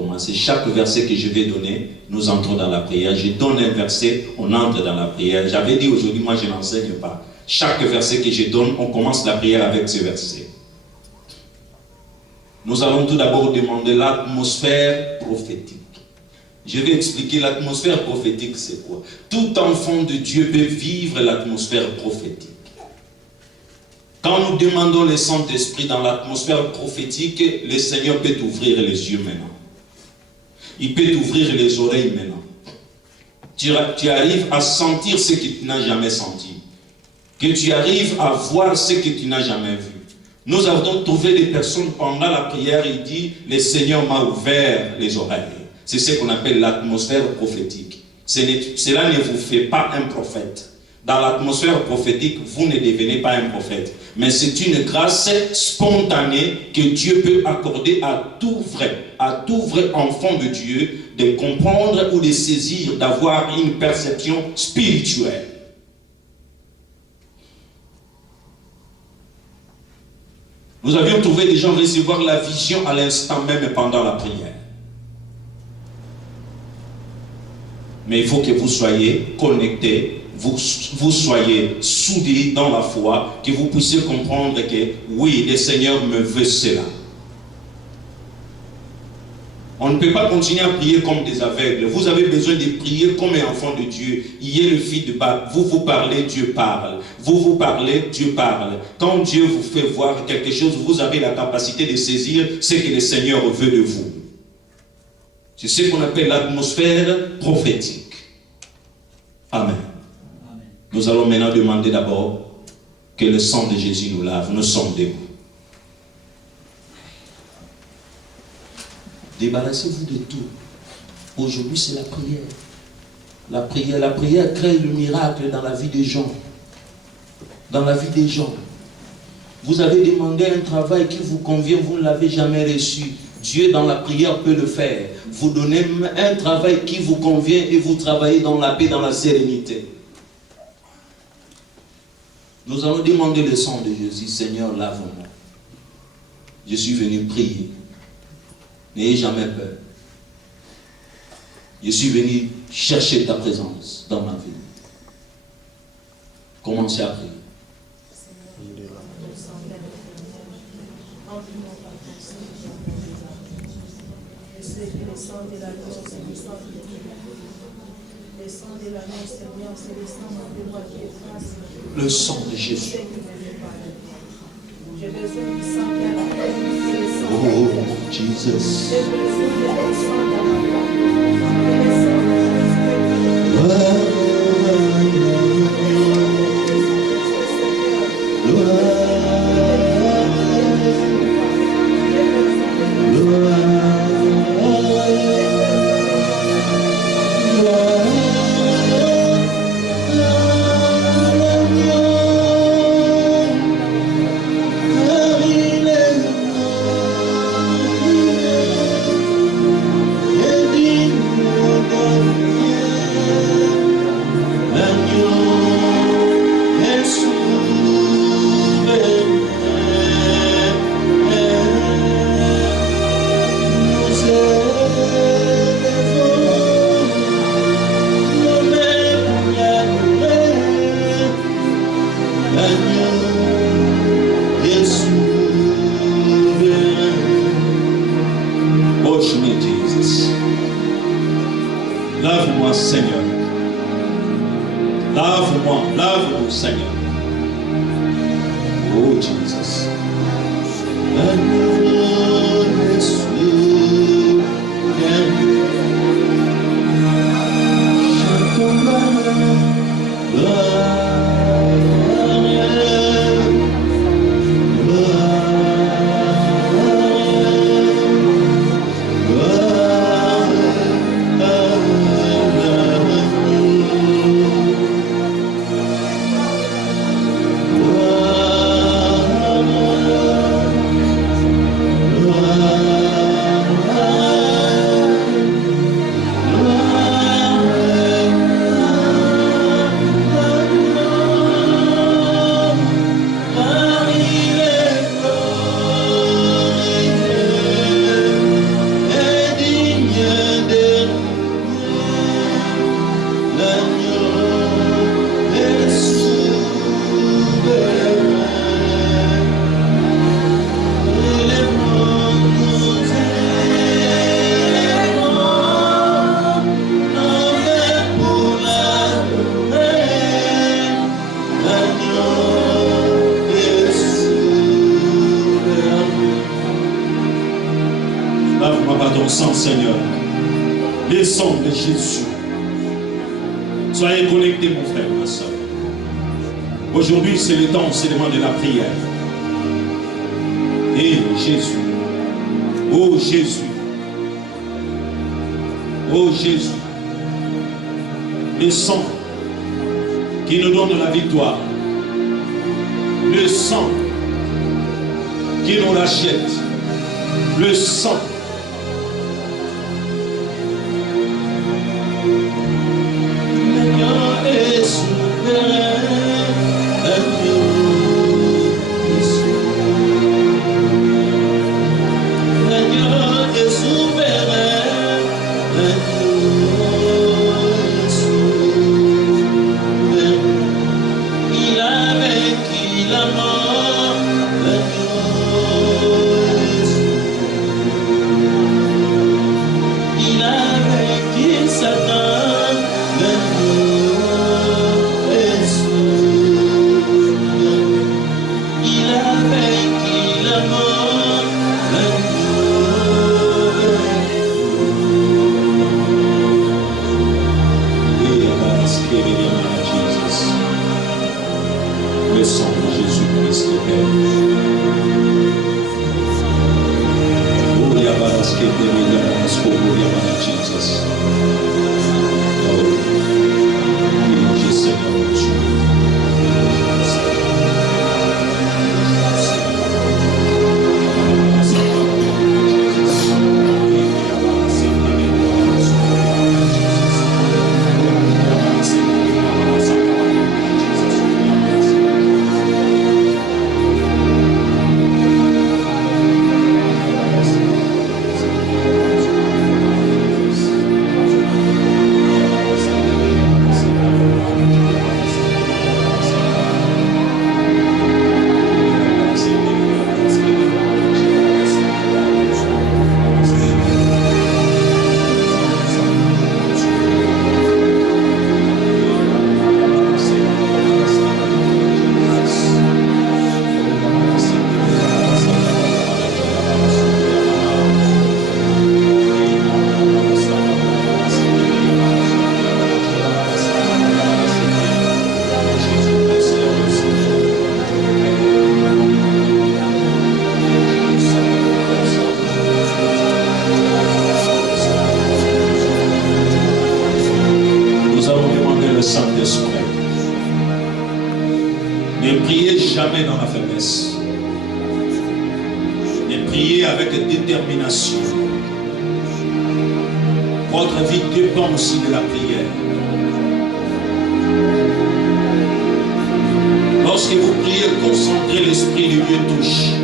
commencer. Chaque verset que je vais donner, nous entrons dans la prière. Je donne un verset, on entre dans la prière. J'avais dit aujourd'hui, moi je n'enseigne pas. Chaque verset que je donne, on commence la prière avec ce verset. Nous allons tout d'abord demander l'atmosphère prophétique. Je vais expliquer l'atmosphère prophétique, c'est quoi? Tout enfant de Dieu peut vivre l'atmosphère prophétique. Quand nous demandons le Saint-Esprit dans l'atmosphère prophétique, le Seigneur peut ouvrir les yeux maintenant. Il peut ouvrir les oreilles maintenant. Tu arrives à sentir ce que tu n'as jamais senti. Que tu arrives à voir ce que tu n'as jamais vu. Nous avons trouvé des personnes pendant la prière, il dit, le Seigneur m'a ouvert les oreilles. C'est ce qu'on appelle l'atmosphère prophétique. Cela ne vous fait pas un prophète. Dans l'atmosphère prophétique, vous ne devenez pas un prophète. Mais c'est une grâce spontanée que Dieu peut accorder à tout vrai enfant de Dieu, de comprendre ou de saisir, d'avoir une perception spirituelle. Nous avions trouvé des gens recevoir la vision à l'instant même pendant la prière. Mais il faut que vous soyez connectés, vous soyez soudés dans la foi, que vous puissiez comprendre que oui, le Seigneur me veut cela. On ne peut pas continuer à prier comme des aveugles. Vous avez besoin de prier comme un enfant de Dieu. Il y a le feedback. Vous parlez, Dieu parle. Vous parlez, Dieu parle. Quand Dieu vous fait voir quelque chose, vous avez la capacité de saisir ce que le Seigneur veut de vous. C'est ce qu'on appelle l'atmosphère prophétique. Amen. Amen. Nous allons maintenant demander d'abord que le sang de Jésus nous lave. Nous sommes debout. Débarrassez-vous de tout. Aujourd'hui, c'est la prière. La prière crée le miracle dans la vie des gens. Dans la vie des gens. Vous avez demandé un travail qui vous convient, vous ne l'avez jamais reçu. Dieu, dans la prière, peut le faire. Vous donnez un travail qui vous convient et vous travaillez dans la paix, dans la sérénité. Nous allons demander le sang de Jésus. Seigneur, lave-moi. Je suis venu prier. N'ayez jamais peur. Je suis venu chercher ta présence dans ma vie. Commencez à prier. Le sang de Jésus. Oh, Jesus. Lave-moi, Seigneur. Lave-moi, lave-nous, Seigneur. Oh, Jesus. par ton sang, Seigneur. Le sang de Jésus. Soyez connectés, mon frère, ma soeur. Aujourd'hui, c'est le temps seulement de la prière. Et Jésus. Oh Jésus. Oh Jésus. Le sang qui nous donne la victoire. Le sang qui nous rachète. Le sang. Seigneur est souverain. Jamais dans la faiblesse. Mais priez avec détermination. Votre vie dépend aussi de la prière. Lorsque vous priez, concentrez l'Esprit de Dieu touche.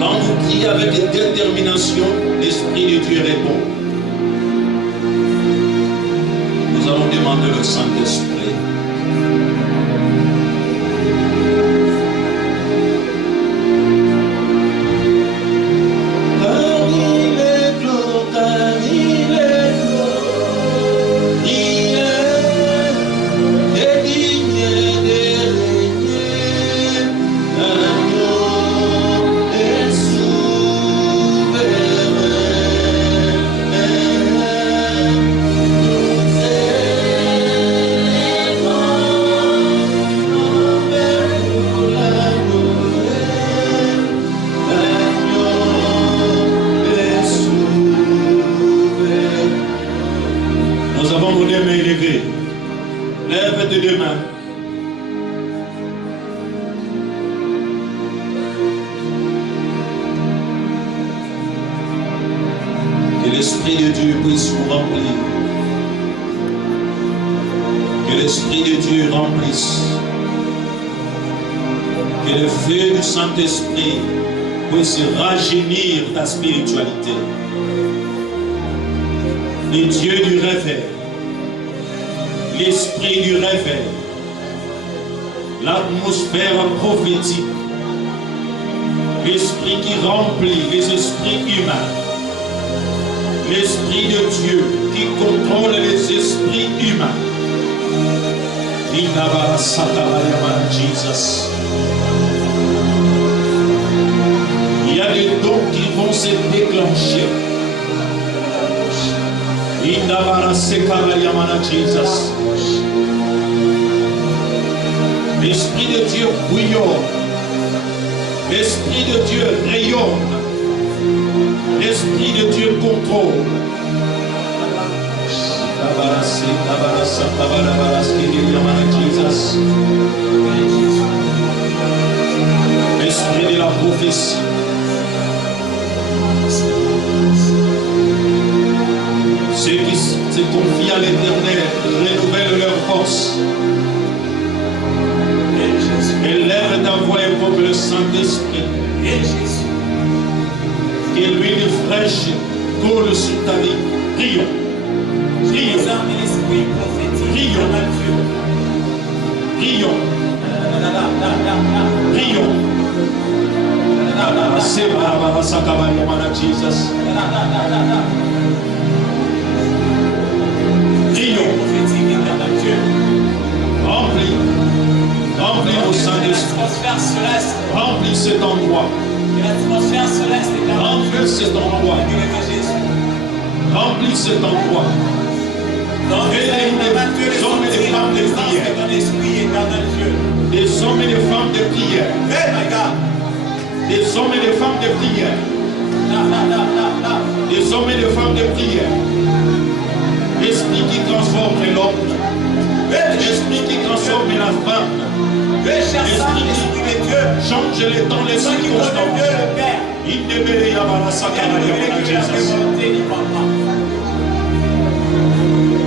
Quand vous priez avec détermination, l'Esprit de Dieu répond. Nous allons demander le Saint-Esprit. Lève tes deux mains. Que l'Esprit de Dieu puisse vous remplir. Que l'Esprit de Dieu remplisse. Que le feu du Saint-Esprit puisse rajeunir ta spiritualité. Le Dieu du réveil. L'esprit du réveil, l'atmosphère prophétique, l'esprit qui remplit les esprits humains, l'esprit de Dieu qui contrôle les esprits humains. Jesus. Il y a des dons qui vont se déclencher. Jesus. L'Esprit de Dieu bouillonne. L'Esprit de Dieu rayonne. L'Esprit de Dieu contrôle. L'Esprit de la prophétie. Ceux qui se confient à l'Éternel renouvellent leur force. Et l'air ta voix évoque le Saint-Esprit. Que l'huile fraîche coule sur ta vie. Prions. Prions. Prions. Prions. Prions. Jesus. Remplis. Remplis au Saint-Esprit. Remplis cet endroit. Remplis cet endroit. Remplis cet endroit. Réveille des hommes et des femmes de prière. Des hommes et des femmes de prière. Des hommes et des femmes de prière. Des hommes et des femmes de prière. L'esprit qui transforme l'homme. L'esprit qui transforme la femme. L'esprit qui change les temps, les circonstances. Il ne veut y avoir la sacrée Jesus.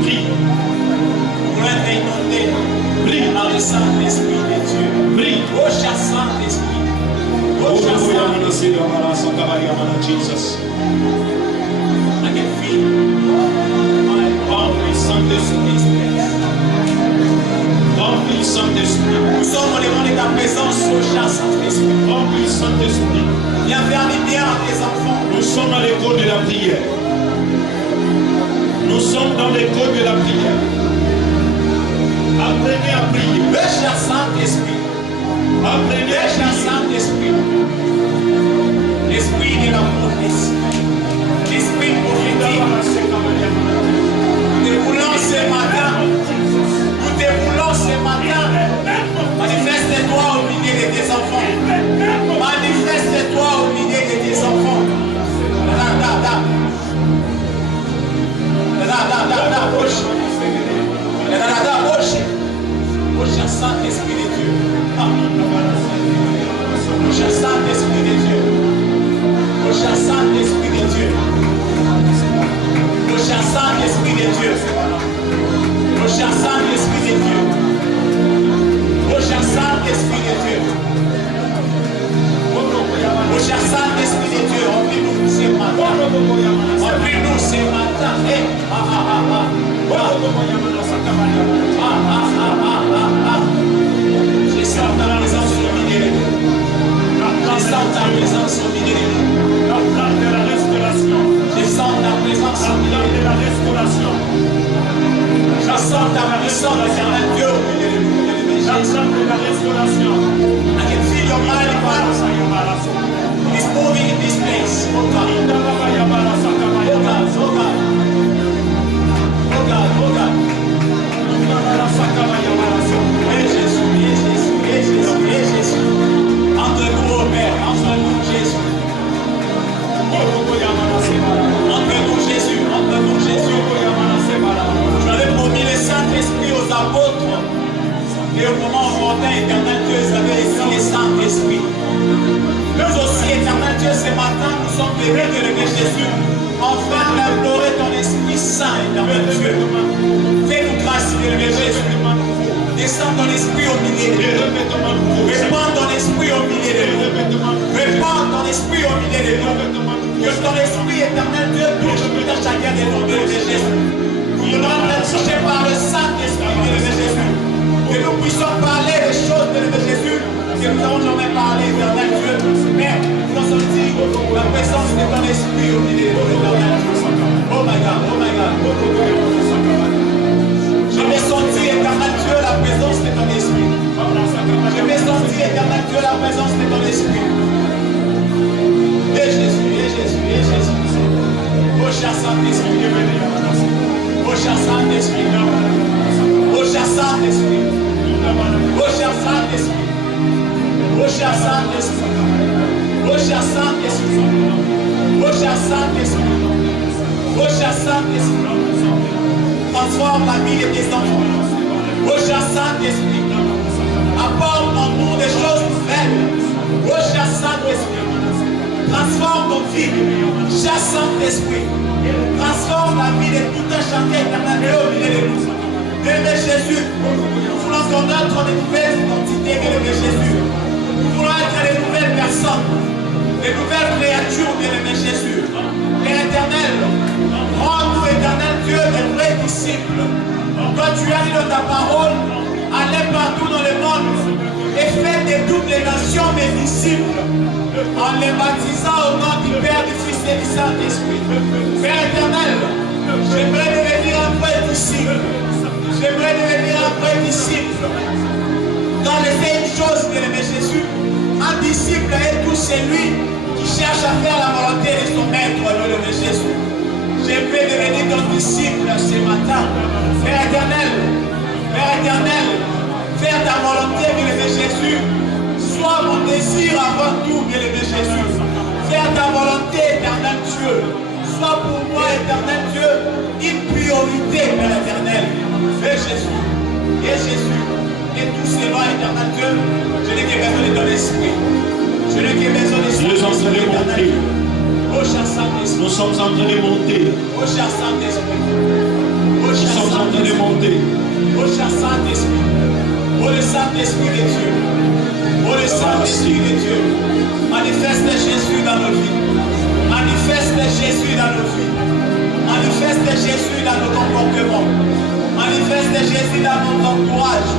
Prie. Prie par le Saint-Esprit de Dieu. Prie. Ô cher Saint-Esprit. Ô cher Saint-Esprit. Jesus. I can feel. Remplis Saint-Esprit. Remplis Saint-Esprit. Nous sommes devant ta présence, ô cher Saint-Esprit. Remplis Saint-Esprit. Viens faire les biens à tes enfants. Nous sommes à l'école de la prière. Nous sommes dans l'école de la prière. Apprenez à prier. Le cher Saint-Esprit. Apprenez à prier. Saint-Esprit. L'esprit de la prophétie. L'esprit prophétique. Nous te voulons ce matin. Nous te voulons ce matin. Manifeste-toi au milieu de tes enfants. Manifeste-toi au milieu de tes enfants. Ô cher Saint-Esprit de Dieu. Ô cher Saint-Esprit de Dieu. Ô cher Saint-Esprit de Dieu. Ô cher Saint-Esprit de Dieu. Ô cher Saint-Esprit de Dieu. Ô cher Saint-Esprit de Dieu. Ô cher Saint-Esprit de Dieu, remplis-nous ce matin. Remplis-nous ce matin. Je sens ta présence au milieu de nous. Je sens ta présence au milieu de nous. La flamme de la restauration. Je sens ta présence au milieu de la restauration. Je sens ta puissance éternelle Dieu au milieu de nous. La flamme de la restauration. I can feel your mighty power. It's moving in this place. Oh God. Oh God. Oh God. Oh God. Oh God. Oui Jésus, oui Jésus, oui Jésus, oui Jésus. Entre nous, oh Père, entre nous Jésus. Entre nous Jésus, entre nous Jésus. Tu avais promis le Saint-Esprit aux apôtres. Et au moment opportun, éternel Dieu, ils avaient ici le Saint-Esprit. Nous aussi, éternel Dieu, ce matin, nous sommes venus de lever Jésus. Enfin, d'implorer ton Esprit Saint, éternel Dieu. Fais-nous grâce de lever Jésus. Descends ton esprit au milieu de nous. Répands ton esprit au milieu de nous. Répands ton esprit au milieu de nous. Que ton esprit éternel Dieu touche tout à chacun de nous de lever Jésus. Nous devons être touchés par le Saint-Esprit de lever Jésus. Que nous puissions parler des choses de lever Jésus. Que nous n'avons jamais parlé, éternel Dieu. Mais nous avons senti la présence de ton esprit au milieu de nous. Oh my God, oh my God. Je vais sentir, éternel Dieu, la présence de ton esprit. Je vais sentir, éternel Dieu, la présence de ton esprit. Et cher Saint-Esprit, oh cher Saint-Esprit, oh cher Saint-Esprit, oh cher Saint-Esprit, oh cher Saint-Esprit, oh cher Saint-Esprit, oh cher Saint-Esprit, oh cher Saint-Esprit, transforme la vie de tes enfants, oh cher Saint-Esprit, apporte en nous des choses nouvelles, oh cher Saint-Esprit, transforme nos vies, cher Saint-Esprit, transforme la vie de tout un chacun éternel au milieu de nous. Bien-aimé Jésus, nous voulons connaître de nouvelles identités, bien-aimé Jésus. Nous voulons être des nouvelles personnes, des nouvelles créatures, bien-aimé Jésus. Père éternel, rends-nous, éternel Dieu, des vrais disciples. Toi, tu as dit dans ta parole, allez partout dans le monde et faites de toutes les nations mes disciples, en les baptisant au nom du Père, du Fils et du Saint-Esprit. Père éternel, j'aimerais devenir un vrai disciple. J'aimerais devenir un vrai disciple. Dans les faits, une chose, bien-aimé Jésus, un disciple est tout celui qui cherche à faire la volonté de son maître, bien-aimé Jésus. J'aimerais devenir ton disciple ce matin. Père éternel, faire ta volonté, bien-aimé Jésus, soit mon désir avant tout, bien-aimé Jésus. Faire ta volonté, éternel Dieu, soit pour moi, éternel Dieu, une priorité, Père éternel. Et Jésus, et tout cela, éternel Dieu, je n'ai que besoin de ton esprit. Je n'ai que besoin de ton esprit, éternel Dieu. Oh, cher Saint-Esprit. Nous sommes en train de monter. Oh, cher Saint-Esprit. Nous sommes en train de monter. Oh, cher Saint-Esprit. Oh, le Saint-Esprit de Dieu. Oh, le Saint-Esprit de Dieu. Manifeste Jésus dans nos vies. Manifeste Jésus dans nos vies. Manifeste Jésus dans nos comportements. Manifeste Jésus dans notre entourage.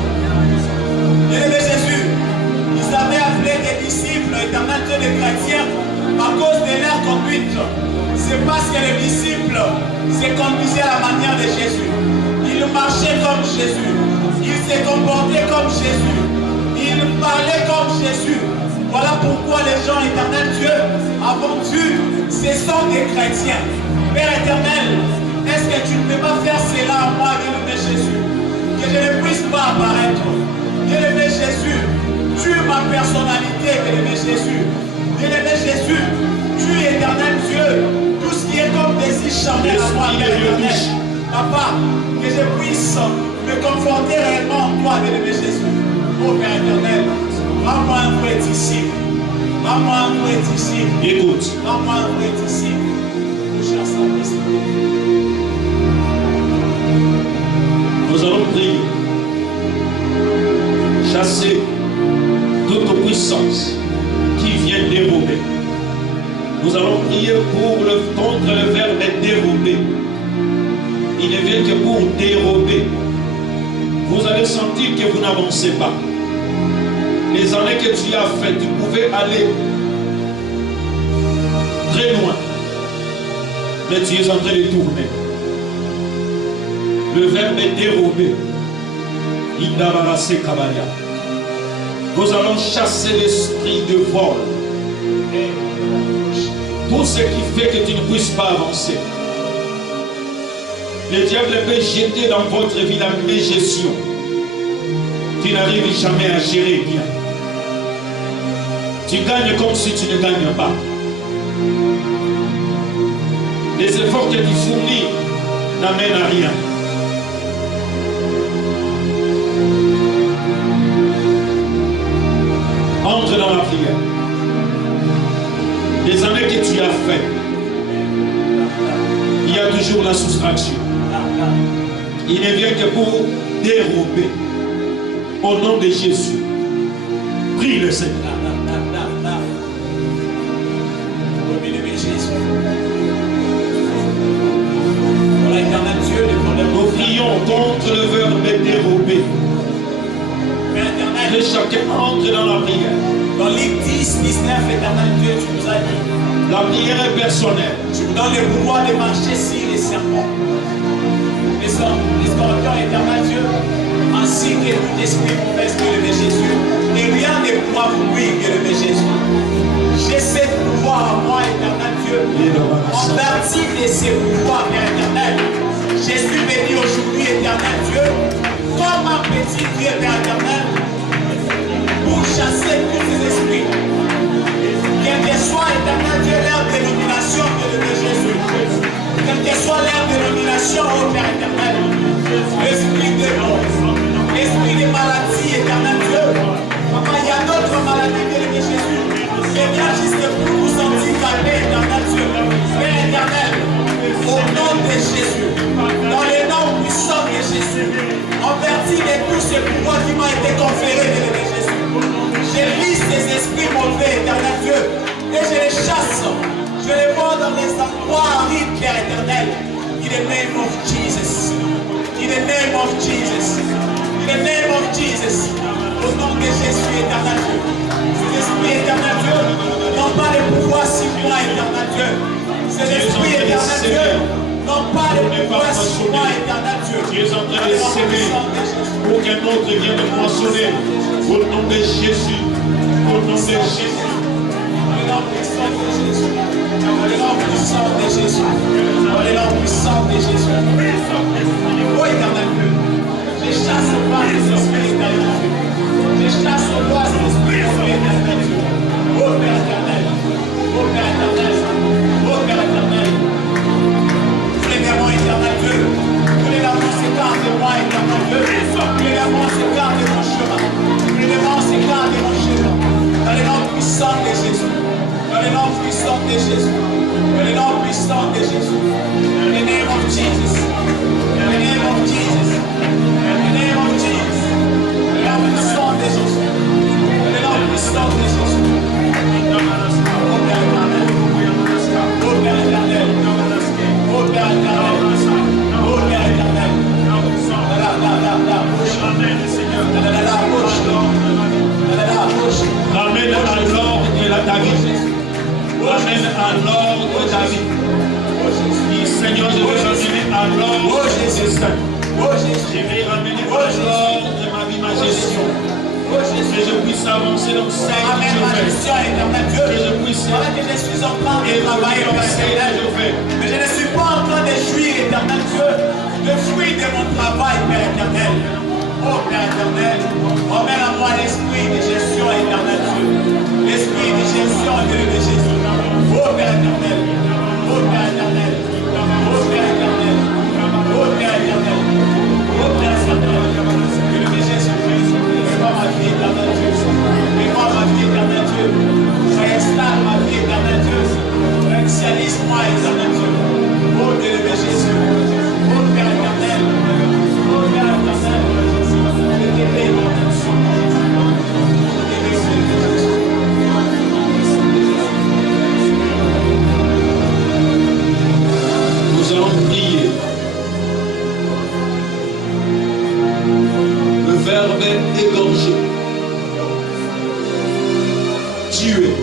Bien-aimé Jésus, ils avaient appelé des disciples, éternel Dieu des chrétiens, à cause de leur conduite. C'est parce que les disciples se conduisaient à la manière de Jésus. Ils marchaient comme Jésus. Ils se comportaient comme Jésus. Ils parlaient comme Jésus. Voilà pourquoi les gens, éternel Dieu, avons vu, ce sont des chrétiens. Père éternel, est-ce que tu ne peux pas faire cela à moi, bien-aimé Jésus? Que je ne puisse pas apparaître. Bien-aimé Jésus, tue ma personnalité, bien-aimé Jésus. Bien-aimé Jésus, tue, éternel Dieu, tout ce qui est comme désir charnel à moi, Père éternel. Papa, que je puisse me conforter réellement en toi, bien-aimé Jésus. Oh Père éternel, rends-moi un vrai disciple. Rends-moi un vrai disciple. Écoute. Rends-moi un vrai disciple. Oh cher Saint-Esprit. Nous allons prier. Chasser toute puissance qui vient dérober. Nous allons prier contre le verbe dérober. Il ne vient que pour dérober. Vous allez sentir que vous n'avancez pas. Les années que tu as faites, tu pouvais aller très loin. Mais tu es en train de tourner. Le verbe est dérobé. Nous allons chasser l'esprit de vol. Tout ce qui fait que tu ne puisses pas avancer. Le diable peut jeter dans votre vie la mégestion. Tu n'arrives jamais à gérer bien. Tu gagnes comme si tu ne gagnes pas. Les efforts que tu fournis n'amènent à rien. Entre dans la prière. Les années que tu as fait, il y a toujours la soustraction. Il ne vient que pour dérober. Au nom de Jésus, prie le Seigneur. Nous prions contre le verbe dérober. Que chacun entre dans la prière. Dans Luc 10, 19, éternel Dieu, tu nous as dit. La prière est personnelle. Tu nous donnes le pouvoir de marcher sur les serpents. Les scorpions, éternel Dieu, ainsi que tout esprit mauvais, que le Jésus. Et rien ne pourra vous nuire, que le Jésus. J'ai ce pouvoir en moi, éternel Dieu. Dieu. Convertis de ses pouvoirs, Père éternel. Jésus béni aujourd'hui, éternel Dieu, comme un petit Dieu, Père éternel, pour chasser tous ces esprits. Quelle que soit, éternel Dieu, leur dénomination, Dieu de Jésus. Quelle que soit leur dénomination, ô Père éternel. Esprit de mort, esprit de maladie, éternel Dieu. Papa, il y a d'autres maladies, Dieu de Jésus. Qui vient juste pour vous sentir calmer, éternel Dieu. Père éternel, au nom de Jésus, dans le nom puissant de Jésus, en vertu de tous ces pouvoirs qui m'ont été conférés, Dieu de Jésus. Je lisse ces esprits mauvais, éternel Dieu, et je les chasse. Je les vois dans les endroits arides, Père éternel. In the name of Jesus. In the name of Jesus. In the name of Jesus. Au nom de Jésus, éternel Dieu. Ces esprits, éternel Dieu, n'ont pas le pouvoir sur moi, éternel Dieu. Ces esprits, éternel Dieu, n'ont pas le pouvoir sur moi, éternel Dieu. Tu es en train de s'aimer pour qu'un autre vienne de moissonner. Au nom de Jésus. Au nom de Jésus. Dans le nom puissant de Jésus. Dans le nom puissant de Jésus. Dans le nom puissant de Jésus. Oh, éternel Dieu. Je chasse au bas les esprits, éternel Dieu. Je chasse au bas les esprits, éternel Dieu. Oh, Père éternel. Oh, Père éternel. Oh, Père éternel. Premièrement, éternel Dieu. Premièrement, s'écarte de moi, éternel Dieu. Premièrement, s'écarte de mon chemin. Premièrement, s'écarte de mon chemin. Dans le nom puissant de Jésus. Dans le nom puissant de Jésus. Dans le nom puissant de Jésus. In the name of Jesus. In the name of Jesus. In the name of Jesus. Dans le nom puissant de Jésus. Dans le nom puissant de Jésus. Oh Père éternel. Oh Père éternel. Oh Père éternel. Oh Père éternel. Ramène à l'ordre ta vie. Ramène à l'ordre ta vie. Seigneur, je veux ramener à l'ordre tes destin. Je vais ramener à l'ordre de ma vie, ma gestion. Que je puisse avancer dans ce que je fais. Que je puisse je suis en train de travailler dans mais je ne suis pas en train de jouir, éternel Dieu, le fruit de mon travail, Père éternel. Oh Père éternel, emmène à moi l'esprit de gestion, éternel Dieu. L'esprit de gestion, Dieu de Jésus. Oh Père éternel, oh Père éternel, oh Père éternel, oh Père éternel, oh Père éternel, Dieu de Jésus. Fais-moi ma vie, éternel Dieu. Fais-moi ma vie, éternel Dieu. Réinstalle ma vie, éternel Dieu. Réinitialise-moi, éternel Dieu. Oh Dieu de Jésus. Oh Père éternel. Oh Père éternel. Nous allons prier. Le verbe égorger, tuer,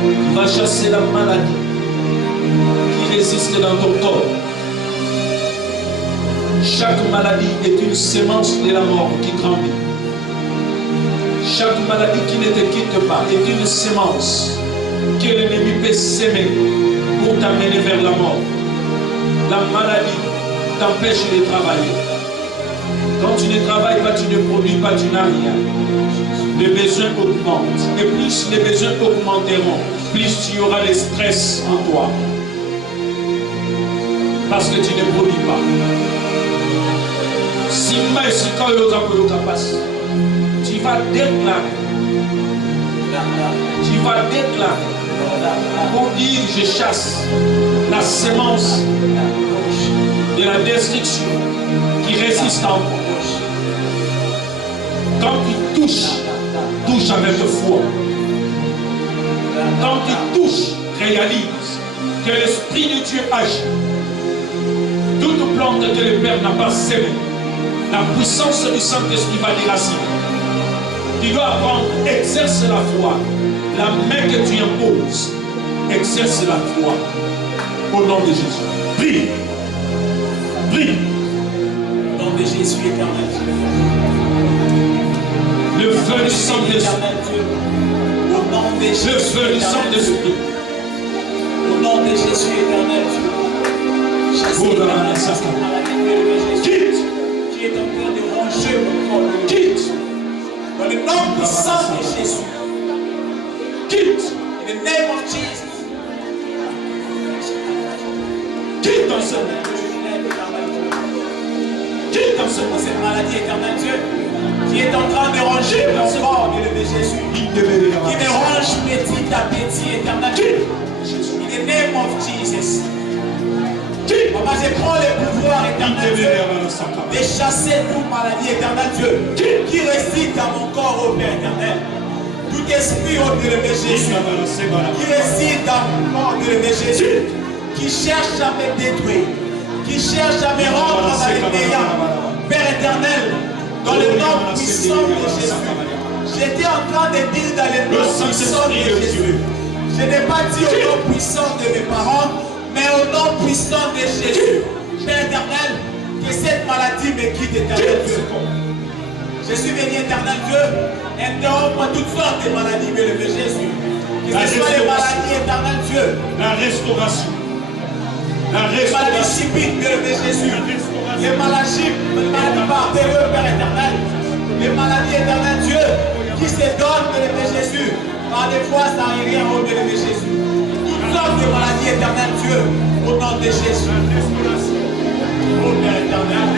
qui va chasser la maladie qui résiste dans ton corps. Chaque maladie est une sémence de la mort qui grandit. Chaque maladie qui ne te quitte pas est une sémence que l'ennemi peut s'aimer pour t'amener vers la mort. La maladie t'empêche de travailler. Quand tu ne travailles pas, tu ne produis pas, tu n'as rien. Les besoins augmentent. Et plus les besoins augmenteront, plus tu auras le stress en toi. Parce que tu ne produis pas. Si tu vas déclarer. Tu vas déclarer. Pour dire je chasse la sémence de la destruction qui résiste en moi. Quand tu touches avec foi. Quand tu touches, réalise que l'Esprit de Dieu agit. Toute plante que le Père n'a pas sémée, la puissance du Saint-Esprit va déraciner. Tu dois apprendre, exerce la foi. La main que tu imposes, exerce la foi. Au nom de Jésus. Prie. Prie. Au nom de Jésus éternel. Le feu du Saint-Esprit. Au nom de Jésus. Le feu du Saint-Esprit. Jésus éternel Dieu. Chassez éternel cette maladie, bien-aimé Jésus. Qui est en train de ronger mon corps. Quitte. Dans le nom puissant de Jésus. Quitte. In the name of Jesus. Quitte dans ce nom. Quitte dans cette maladie éternelle Dieu. Qui est en train de ronger mon corps, bien-aimé Jésus. Qui me ronge petit à petit éternel Dieu. In the name of Jesus. Papa, je prends le pouvoir éternel Dieu de chasser toute maladie éternelle Dieu qui réside dans mon corps, ô Père éternel. Tout esprit, ô Dieu de Jésus, qui réside dans mon corps, Dieu de Jésus, qui cherche à me détruire, qui cherche à me rendre dans les néants. Père éternel, dans le nom puissant de Jésus, j'étais en train de dire dans le nom puissant de Jésus. Je n'ai pas dit au nom puissant de mes parents, mais au nom puissant de Jésus, Père éternel, que cette maladie me quitte, éternel Dieu. Je suis venu, éternel Dieu, interrompre toutes sortes de maladies, bien aimé Jésus. Que ce soit les maladies, éternel Dieu. La restauration. Les maladies subites, bien aimé Jésus. Les maladies bactérieuses, Père éternel. Les maladies, éternel Dieu, qui se donnent, bien aimé Jésus. Par des fois, ça n'arrive rien, bien aimé Jésus. De maladie éternelle Dieu, au nom de Jésus. Oh Père éternel,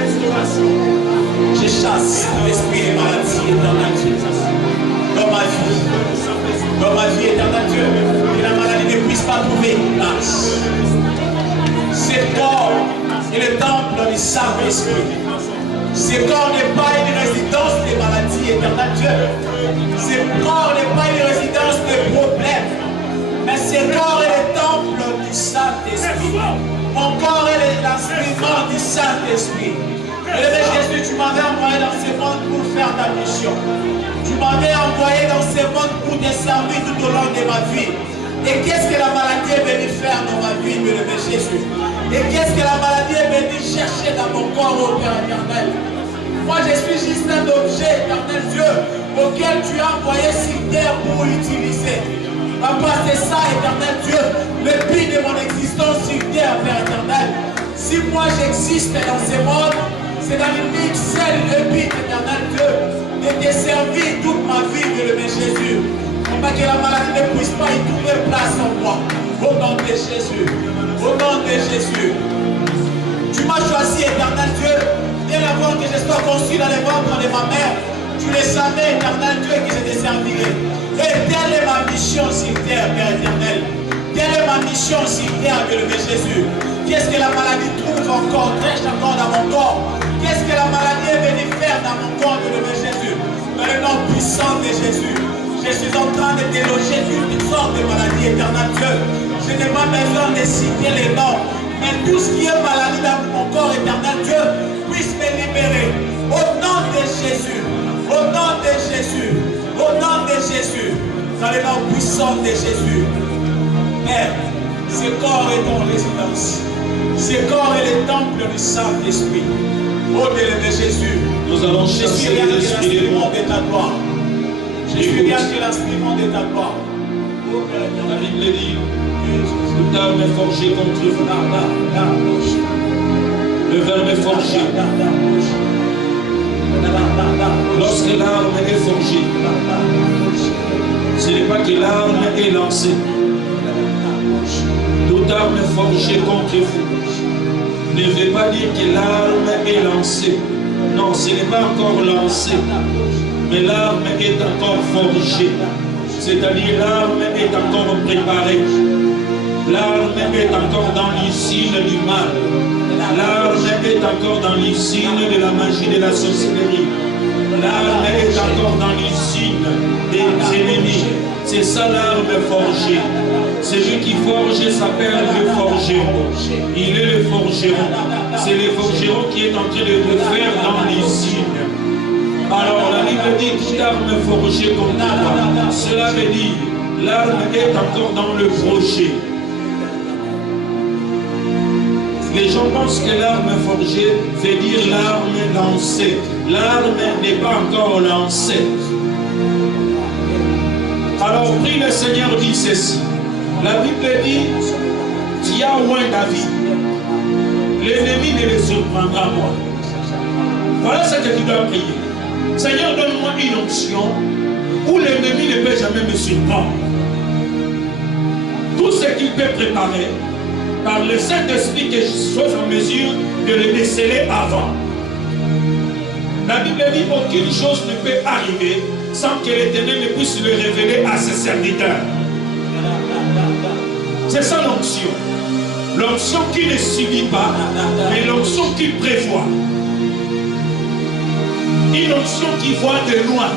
je chasse l'esprit de maladie éternelle Dieu dans ma vie. Dans ma vie éternelle Dieu, que la maladie ne puisse pas trouver place. Ce corps est le temple du Saint-Esprit. Ce corps n'est pas une résidence de maladie éternelle Dieu. Ce corps n'est pas une résidence de problèmes. Mais ce corps est le temple du Saint-Esprit. Mon corps est l'instrument du Saint-Esprit. Et Jésus, tu m'avais envoyé dans ce monde pour faire ta mission. Tu m'avais envoyé dans ce monde pour te servir tout au long de ma vie. Et qu'est-ce que la maladie est venue faire dans ma vie, bien-aimé Jésus? Et qu'est-ce que la maladie est venue chercher dans mon corps, ô Père éternel? Moi, je suis juste un objet, éternel Dieu, auquel tu as envoyé sur terre pour utiliser. Papa, c'est ça, éternel Dieu, le but de mon existence sur terre, Père éternel. Si moi j'existe dans ce monde, c'est dans l'unique seul le but, éternel Dieu, de te servir toute ma vie, bien-aimé Jésus. Papa, que la maladie ne puisse pas y trouver place en moi. Au nom de Jésus. Au nom de Jésus. Tu m'as choisi, éternel Dieu, bien avant que je sois conçu dans les ventres de ma mère. Tu le savais, éternel Dieu, que je te servirais. Et telle est ma mission sur terre, Père éternel. Telle est ma mission sur terre, bien-aimé Jésus. Qu'est-ce que la maladie trouve encore, trèche encore dans mon corps? Qu'est-ce que la maladie est venue faire dans mon corps, bien-aimé Jésus? Dans le nom puissant de Jésus. Je suis en train de déloger toutes sortes de maladies, éternel Dieu. Je n'ai pas besoin de citer les noms. Mais tout ce qui est maladie dans mon corps, éternel Dieu, puisse me libérer. Au nom de Jésus. Au nom de Jésus. Au nom de Jésus. Dans le nom puissant de Jésus. Père, ce corps est ton résidence. Ce corps est le temple du Saint-Esprit. Ô bien-aimé Jésus, nous allons chasser les esprits de mort de ta gloire. Je suis bien que l'instrument de ta gloire. La Bible dit, toute arme est forgée contre vous. Le verbe est forgé. Lorsque l'arme est forgée, ce n'est pas que l'arme est lancée. Toute arme est forgée contre vous ne veut pas dire que l'arme est lancée. Non, ce n'est pas encore lancé. Mais l'arme est encore forgée. C'est-à-dire l'arme est encore préparée. L'arme est encore dans l'usine du mal. L'arme est encore dans l'usine de la magie de la sorcellerie. L'arme est encore dans l'usine des ennemis. C'est ça l'arme forgée. Celui qui forge s'appelle le forgeron. Il est le forgeron. C'est le forgeron qui est en train de le faire dans l'usine. Alors la Bible dit toute arme forgée contre toi. Cela veut dire l'arme est encore dans le projet. Les gens pensent que l'arme forgée veut dire l'arme lancée. L'arme n'est pas encore lancée. Alors prie le Seigneur dit ceci. La Bible dit Dia ouin David. L'ennemi ne les surprendra moi. Voilà ce que tu dois prier. Seigneur, donne-moi une onction où l'ennemi ne peut jamais me surprendre. Tout ce qu'il peut préparer, par le Saint-Esprit, que je sois en mesure de le déceler avant. La Bible dit aucune chose ne peut arriver sans que l'Éternel ne puisse le révéler à ses serviteurs. C'est ça l'onction. L'onction qui ne subit pas, mais l'onction qui prévoit. Une onction qui voit de loin.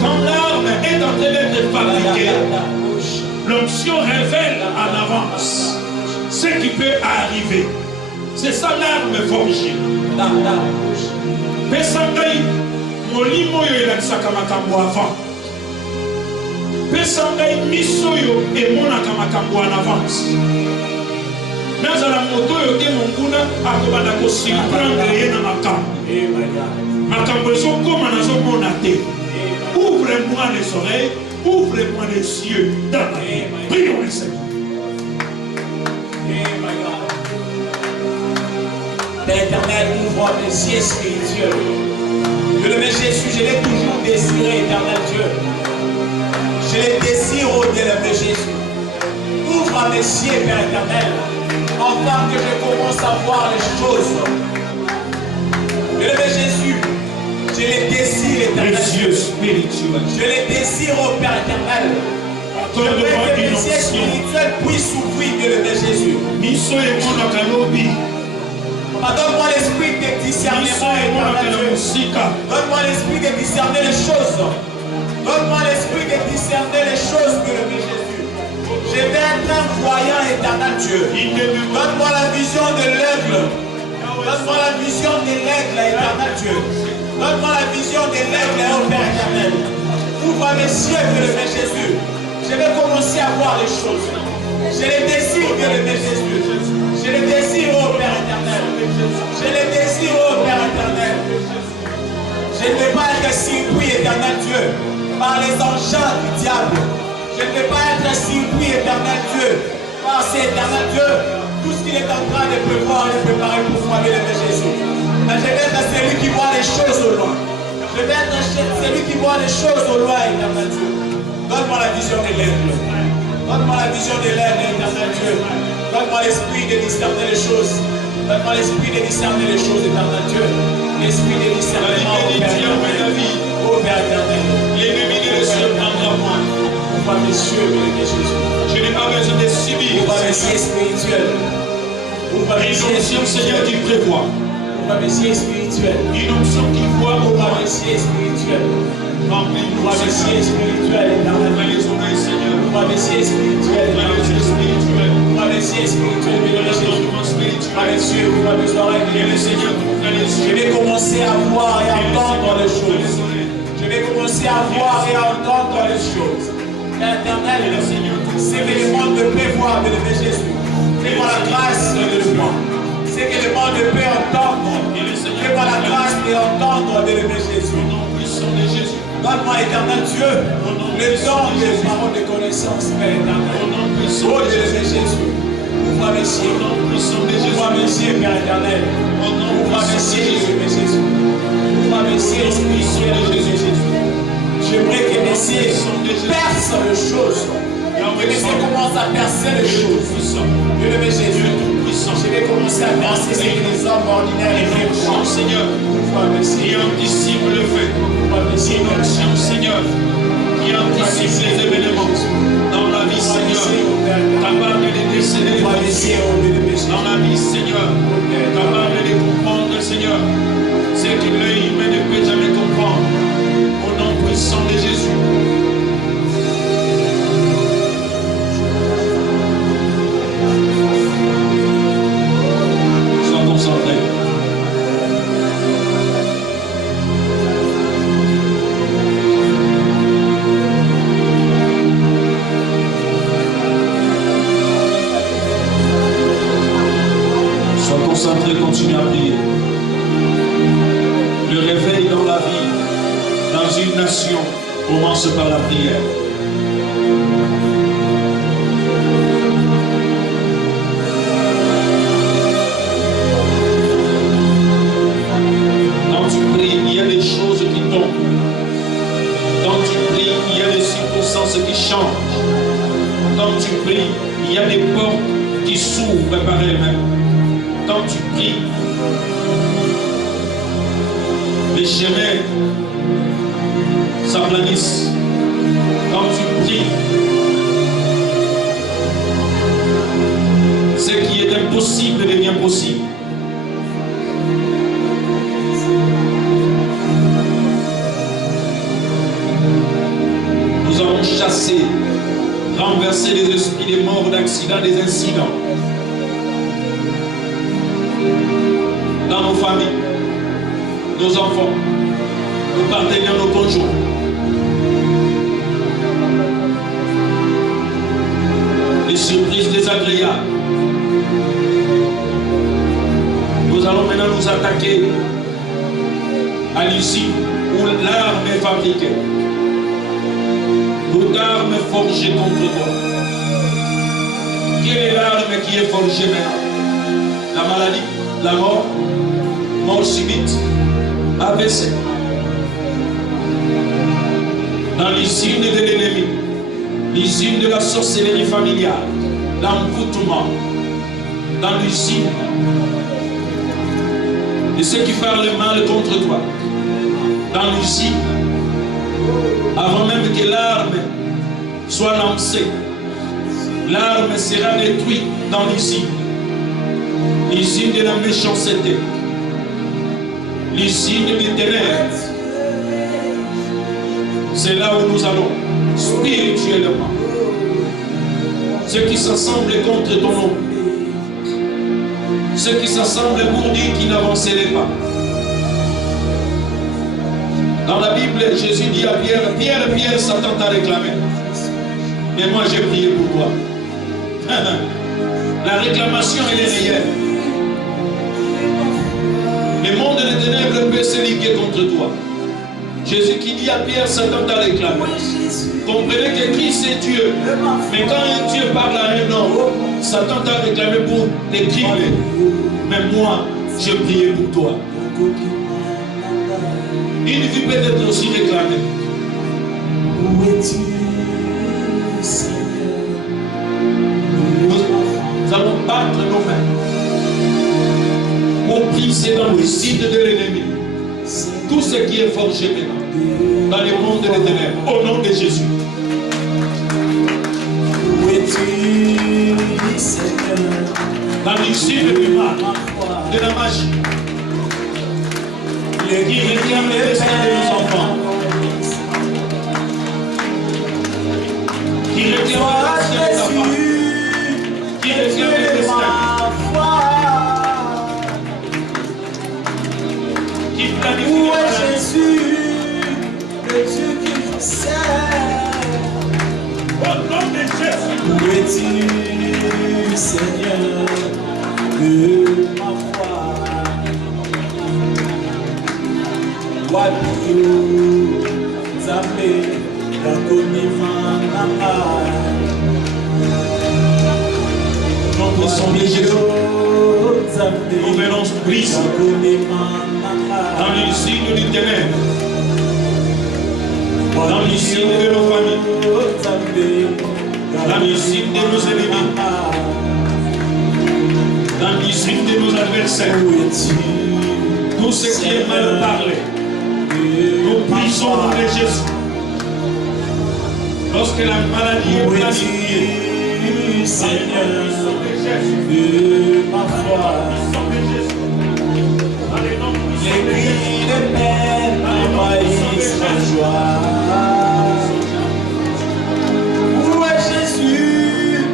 Quand l'arme est en train d'être fabriquée, l'onction révèle en avance ce qui peut arriver. C'est ça l'arme forgée. Pesangai, molimo yo elakisaka makambo avant. Pesangai miso yo emonaka makambo en avance. Nazala moto yo te monguna akobanda ko surprendre ye na makambo. Makambo ezokoma nazomona te. Ouvre-moi les oreilles, ouvre-moi les yeux. Prions le Seigneur. Père éternel, ouvre mes yeux spirituels. Dieu le Jésus, je l'ai toujours désiré, éternel Dieu. Je les désire, ô Dieu le Jésus. Ouvre mes yeux, Père éternel, afin que je commence à voir les choses. Dieu le Jésus, je les désire, éternel Dieu. Je les désire, ô Père éternel. Je veux que mes yeux spirituels puissent s'ouvrir, Dieu le Jésus. Donne-moi l'esprit de discernement, éternel Dieu. Donne-moi l'esprit de discerner les choses. Donne-moi l'esprit de discerner les choses, Dieu le Jésus. Je vais être un voyant, éternel Dieu. Donne-moi la vision de l'aigle. Donne-moi la vision de l'aigle, éternel Dieu. Donne-moi la vision de l'aigle, ô Père éternel. Ouvre mes yeux, Dieu le Jésus. Je vais commencer à voir les choses. Je les désire, Dieu le Jésus. Je les désire, ô Père éternel. Je les désire, ô Père éternel. Je ne vais pas être surpris, éternel Dieu, par les engins du diable. Je ne vais pas être surpris, éternel Dieu, par ces éternel Dieu, tout ce qu'il est en train de prévoir et de préparer pour moi, Dieu le Jésus. Mais je vais être celui qui voit les choses au loin. Je vais être celui qui voit les choses au loin, éternel Dieu. Donne-moi la vision de l'aigle. Donne-moi la vision de l'aigle, éternel Dieu. Donne-moi l'esprit de discerner les choses. Donne-moi l'esprit de discerner les choses, éternel Dieu. L'esprit de discernement, ô Père éternel. Ô Père éternel. L'ennemi ne le surprendra point. Ouvre mes yeux, béni Jésus. Je n'ai pas besoin de subir. Ouvre mes yeux spirituels. Ouvre mes yeux spirituels. Seigneur, tu prévois. Ouvre mes yeux spirituels. Une onction qui voit au Ouvre loin. mes yeux spirituels. Remplis-nous, Ouvre mes yeux spirituels, éternel. Ouvre les oreilles, Seigneur. Ouvre mes yeux spirituels. Ouvre les yeux spirituels. Ouvre mes yeux spirituels, béni Jésus. Ouvre mes yeux, ouvre mes oreilles, béni Seigneur. Je vais commencer à voir et à entendre les choses. Je vais commencer à voir et à entendre les choses. Éternel, c'est que le monde peut voir, béni Jésus. Fais-moi la grâce de le voir. C'est que le monde peut entendre. Fais-moi la grâce d'entendre, béni Jésus. Donne-moi, éternel Dieu, le don des paroles de connaissance, Père éternel. Oh Dieu de Jésus, ouvre mes yeux. Ouvre mes yeux, Père éternel. Ouvre mes yeux, Jésus. Ouvre mes yeux, spirituels de Jésus. J'aimerais que mes yeux percent les choses. Que mes yeux commencent à percer les choses. Dieu de Jésus. Je vais commencer à percer ce que les hommes ordinaires font. Seigneur, ouvre mes yeux. qui anticipe le fait. Une onction, Seigneur, qui anticipe les événements dans la vie, Seigneur, capable de déceler les pensées dans la vie, Seigneur, capable de comprendre, Seigneur, ce que l'œil humain ne peut jamais comprendre. Au nom puissant de Jésus. Sois concentré. Concentré, continue à prier. Le réveil dans la vie, dans une nation, commence par la prière. portes qui s'ouvrent par elles-mêmes. Quand tu pries, les chemins s'aplanissent. Quand tu pries, ce qui est impossible devient possible. Nous allons chasser, renverser les esprits des morts, d'accidents, des incidents dans nos familles, nos enfants, nos partenaires, nos conjoints. Les surprises désagréables. Nous allons maintenant nous attaquer à l'usine où l'arme est fabriquée. Toute arme forgée contre toi. Quelle est l'arme qui est forgée maintenant? La maladie, la mort, mort subite, AVC. Dans l'usine de l'ennemi, l'usine de la sorcellerie familiale, l'envoûtement, dans l'usine de ceux qui parlent mal contre toi, dans l'usine, avant même que l'arme soit lancée, l'arme sera détruite dans l'usine de la méchanceté, l'usine des ténèbres. C'est là où nous allons spirituellement. Ceux qui s'assemblent contre ton nom, ceux qui s'assemblent pour dire qu'ils n'avanceraient pas. Dans la Bible, Jésus dit à Pierre, Pierre, Satan t'a réclamé. Mais moi j'ai prié pour toi. La réclamation elle est réelle. Le monde des ténèbres peut se liguer contre toi. Jésus qui dit à Pierre, Satan t'a réclamé. Comprenez que Christ est Dieu. Mais quand Dieu parle à un homme, Satan t'a réclamé pour t'écrire. Mais moi, j'ai prié pour toi. Une vie peut être aussi réclamée. Où es-tu, Seigneur? Nous allons battre nos mains pour briser dans le site de l'ennemi tout ce qui est forgé maintenant dans le monde des ténèbres, au nom de Jésus. Où es-tu, Seigneur? Dans l'usine du mal, de la magie, qui réclame les destins de nos enfants, qui réclame les destins de ta femme, qui réclame les destins, qui planifie. Où est Jésus, le Dieu qui nous sert? Au nom de Jésus. Où es-tu, Seigneur, de ma foi? Wabio, Zambé, Rakonimana. Nous sommes les Jésus. Nous venons briser dans l'usine du ténèbre, dans l'usine de nos familles, dans l'usine de nos ennemis, dans l'usine de nos adversaires. Tout ce qui est mal parlé, nous brisons au nom de Jésus. Lorsque la maladie est planifiée, Seigneur, de ma foi, les cris de peine envahissent ma joie. Où est Jésus,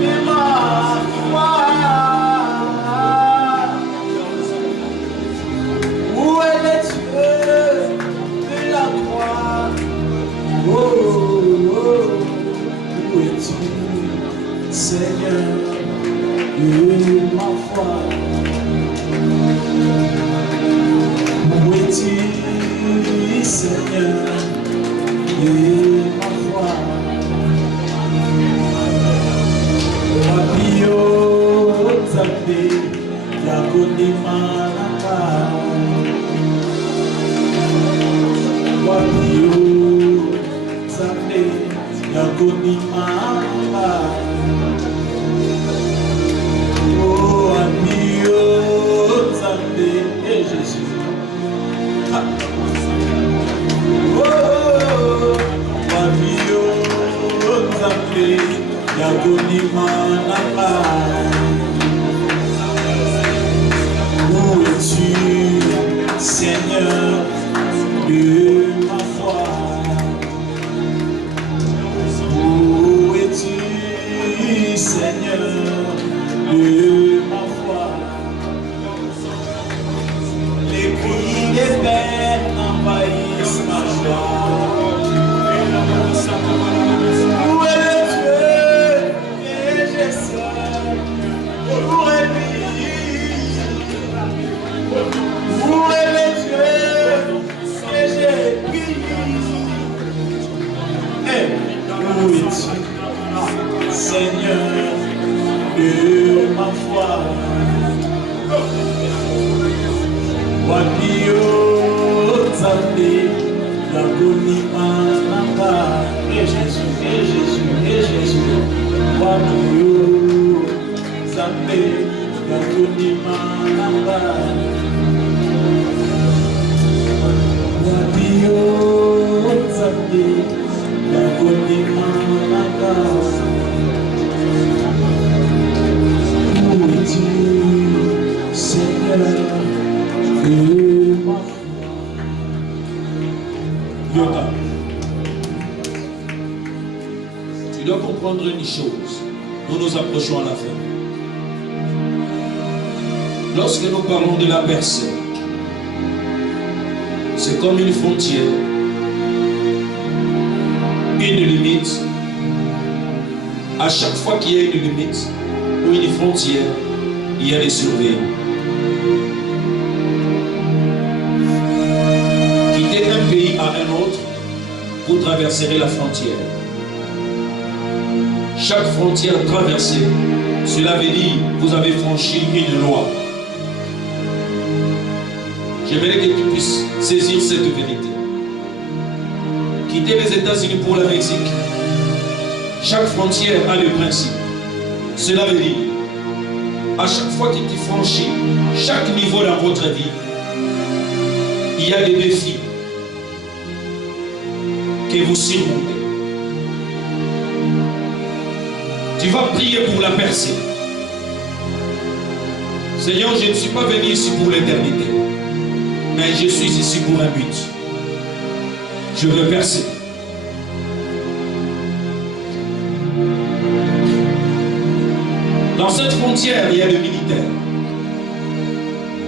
de ma foi? Où est le Dieu de la croix? Oh, oh, oh. Où es-tu, Seigneur, de ma foi? Où es-tu, Seigneur, de ma foi? Wabio, Zambé, Rakonimana. Wabio, Zambé, Rakonimana. Où es-tu, Seigneur de ma foi? Où es-tu, Seigneur de ma foi? Les cris des peines envahissent ma joie. Où est le Dieu que j'ai seul pour lui? Où est le Dieu que j'ai prié? Où es-tu, Seigneur de ma foi? Wapio Zambé, Gagoni Manamba, et Jésus, Wapio Zambé, Gagoni Manamba, Wapio Zambé, Gagoni Manamba. Où es-tu, Seigneur? Yoga. Tu dois comprendre une chose. Nous nous approchons à la fin. Lorsque nous parlons de la percée, c'est comme une frontière, une limite. À chaque fois qu'il y a une limite ou une frontière, il y a des surveillants. Quitter un pays à un autre, vous traverserez la frontière. Chaque frontière traversée, cela veut dire que vous avez franchi une loi. J'aimerais que tu puisses saisir cette vérité. Quitter les États-Unis pour la Mexique, chaque frontière a le principe. Cela veut dire, à chaque fois que tu franchis chaque niveau dans votre vie, il y a des défis que vous surmontez. Tu vas prier pour la percée. Seigneur, je ne suis pas venu ici pour l'éternité, mais je suis ici pour un but. Je veux percer. Dans cette frontière, il y a des militaires.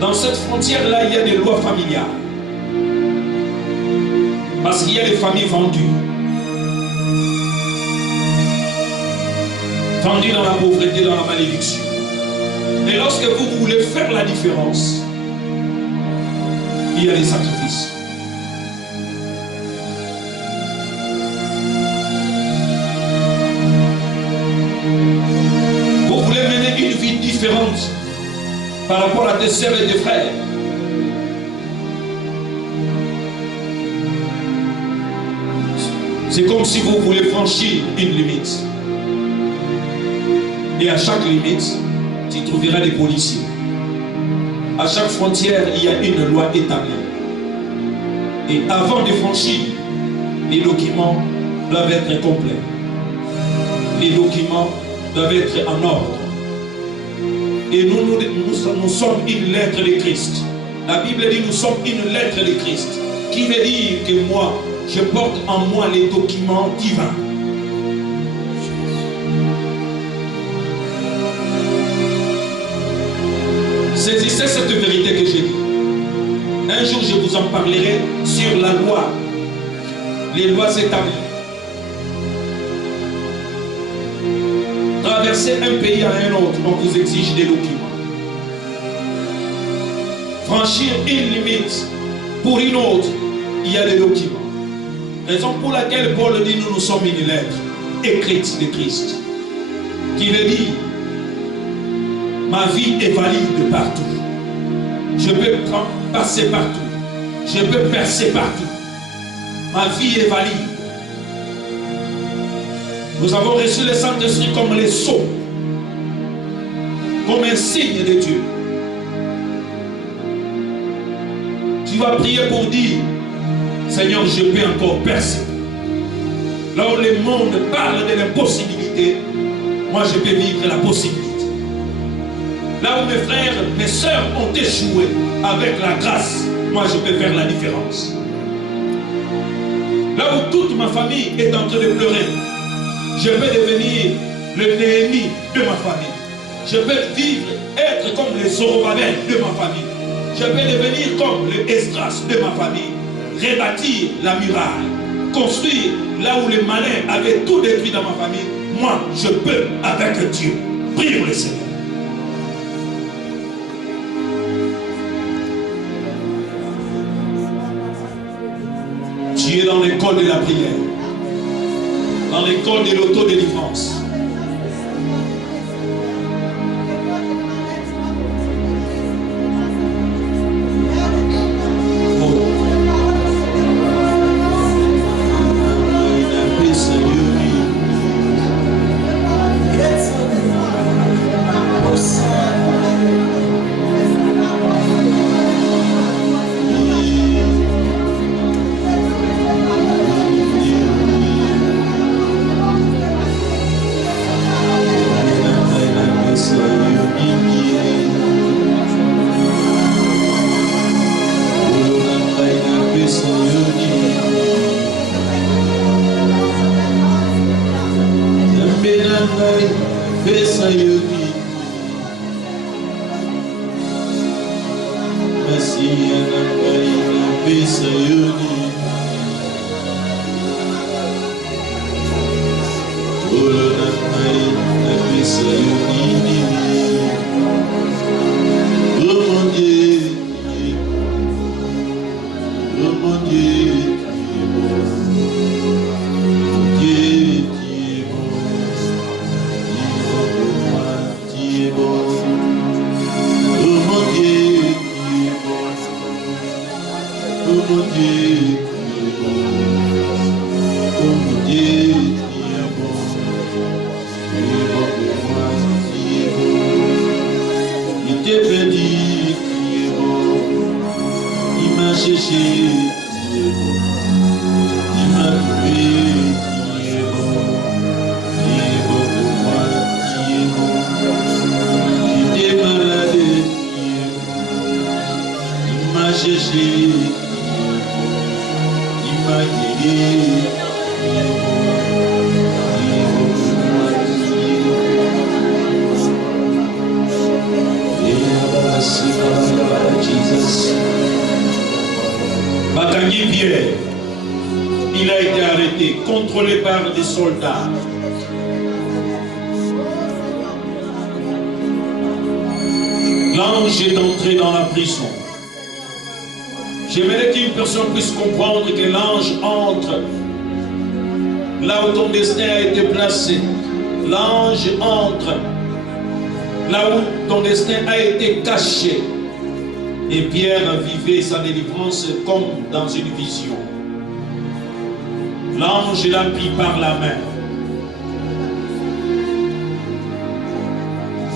Dans cette frontière-là, il y a des lois familiales. Parce qu'il y a des familles vendues. Vendues dans la pauvreté, dans la malédiction. Et lorsque vous voulez faire la différence, il y a des sacrifices. Vous voulez mener une vie différente par rapport à tes sœurs et tes frères. C'est comme si vous voulez franchir une limite. Et à chaque limite, tu trouveras des policiers. À chaque frontière, il y a une loi établie. Et avant de franchir, les documents doivent être complets. Les documents doivent être en ordre. Et nous sommes une lettre de Christ. La Bible dit nous sommes une lettre de Christ. Qui veut dire que moi, je porte en moi les documents divins. Saisissez cette vérité que j'ai dit. Un jour, je vous en parlerai sur la loi, les lois établies. Traverser un pays à un autre, on vous exige des documents. Franchir une limite pour une autre, il y a des documents. Raison pour laquelle Paul dit nous sommes une lettre écrite de Christ. Qui veut dire ma vie est valide partout. Je peux passer partout. Je peux percer partout. Ma vie est valide. Nous avons reçu le Saint-Esprit comme les sceaux, comme un signe de Dieu. Tu vas prier pour dire Seigneur, je peux encore percer. Là où le monde parle de l'impossibilité, moi je peux vivre la possibilité. Là où mes frères, mes sœurs ont échoué, avec la grâce, moi je peux faire la différence. Là où toute ma famille est en train de pleurer, je peux devenir le Néhémie de ma famille. Je peux vivre, être comme les Zorobabel de ma famille. Je peux devenir comme le Esdras de ma famille. Rebâtir la muraille. Construire là où les malins avaient tout détruit dans ma famille. Moi, je peux avec Dieu. Prions le Seigneur. Tu es dans l'école de la prière. Dans l'école de l'autodélivrance. Il a été arrêté, contrôlé par des soldats. L'ange est entré dans la prison. J'aimerais qu'une personne puisse comprendre que l'ange entre là où ton destin a été placé. L'ange entre là où ton destin a été caché. Et Pierre vivait sa délivrance comme dans une vision. L'ange l'a pris par la main.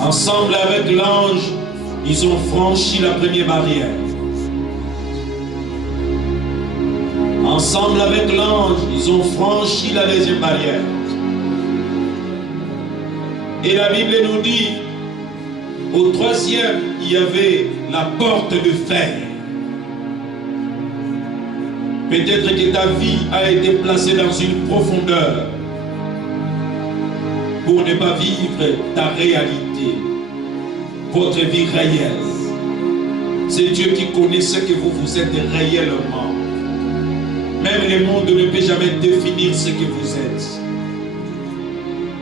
Ensemble avec l'ange, ils ont franchi la première barrière. Ensemble avec l'ange, ils ont franchi la deuxième barrière. Et la Bible nous dit, au troisième, il y avait la porte de fer. Peut-être que ta vie a été placée dans une profondeur pour ne pas vivre ta réalité, votre vie réelle. C'est Dieu qui connaît ce que vous êtes réellement. Même le monde ne peut jamais définir ce que vous êtes.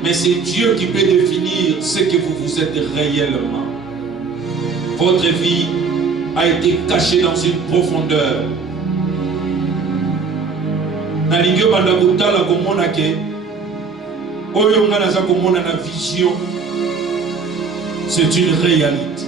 Mais c'est Dieu qui peut définir ce que vous êtes réellement. Votre vie a été cachée dans une profondeur. Nalingyo banda kutala komona ke oyo nga naza komona na vision, c'est une réalité.